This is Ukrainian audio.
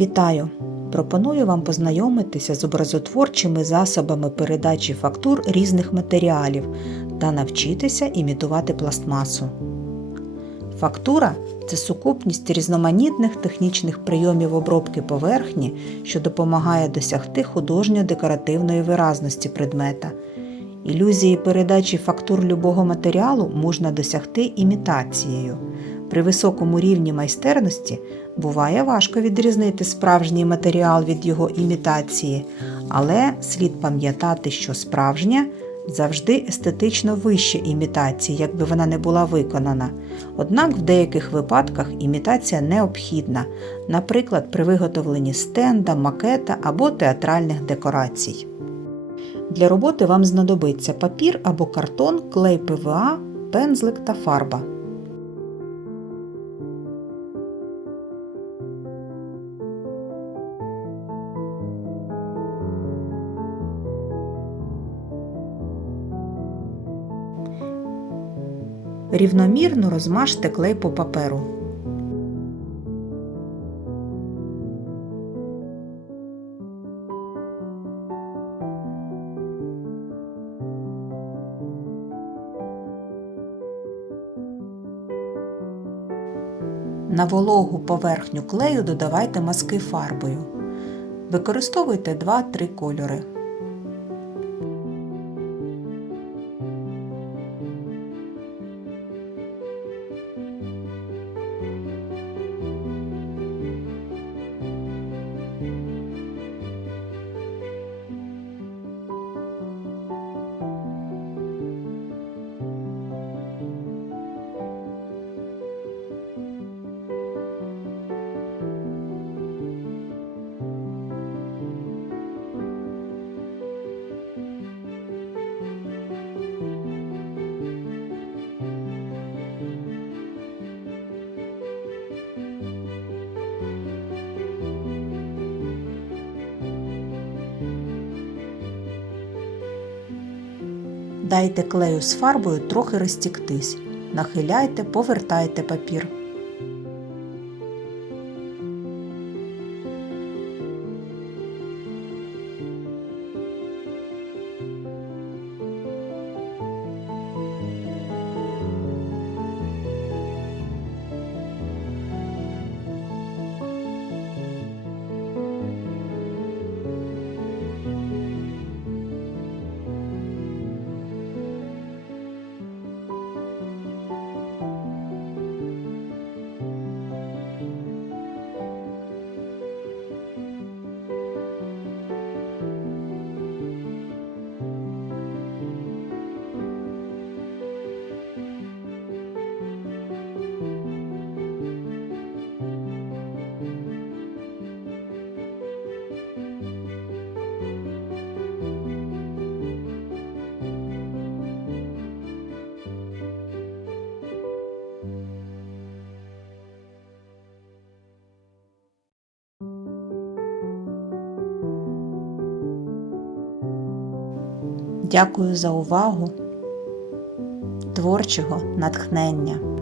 Вітаю! Пропоную вам познайомитися з образотворчими засобами передачі фактур різних матеріалів та навчитися імітувати пластмасу. Фактура це сукупність різноманітних технічних прийомів обробки поверхні, що допомагає досягти художньо-декоративної виразності предмета. Ілюзії передачі фактур любого матеріалу можна досягти імітацією. При високому рівні майстерності буває важко відрізнити справжній матеріал від його імітації, але слід пам'ятати, що справжня завжди естетично вище імітації, якби вона не була виконана. Однак в деяких випадках імітація необхідна, наприклад, при виготовленні стенда, макета або театральних декорацій. Для роботи вам знадобиться папір або картон, клей ПВА, пензлик та фарба. Рівномірно розмажте клей по паперу. На вологу поверхню клею додавайте мазки фарбою. Використовуйте 2-3 кольори. Дайте клею з фарбою трохи розтіктись. Нахиляйте, повертайте папір. Дякую за увагу, творчого натхнення.